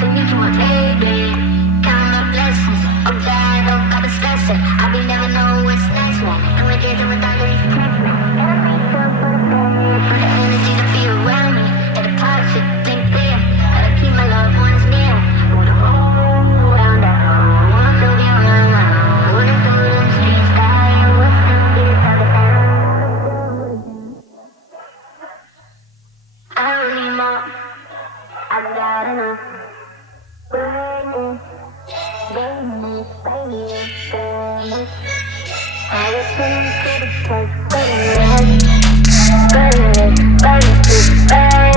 to meet you, my baby. Count my blessings. I'm glad I don't gotta stress it. I be never know what's next, man. And we're dancing with all of these tricks, man. And I make some for the bad. For the energy to be around me. And the toxic think clear. Gotta keep my loved ones near. Wanna roll around that home. Wanna feel the around. Wanna do them streets die. What's the get all the time? I don't need more. I've got enough. Burning, baby, baby, burning. I was thinking to the place, burning, burning, burning, burning.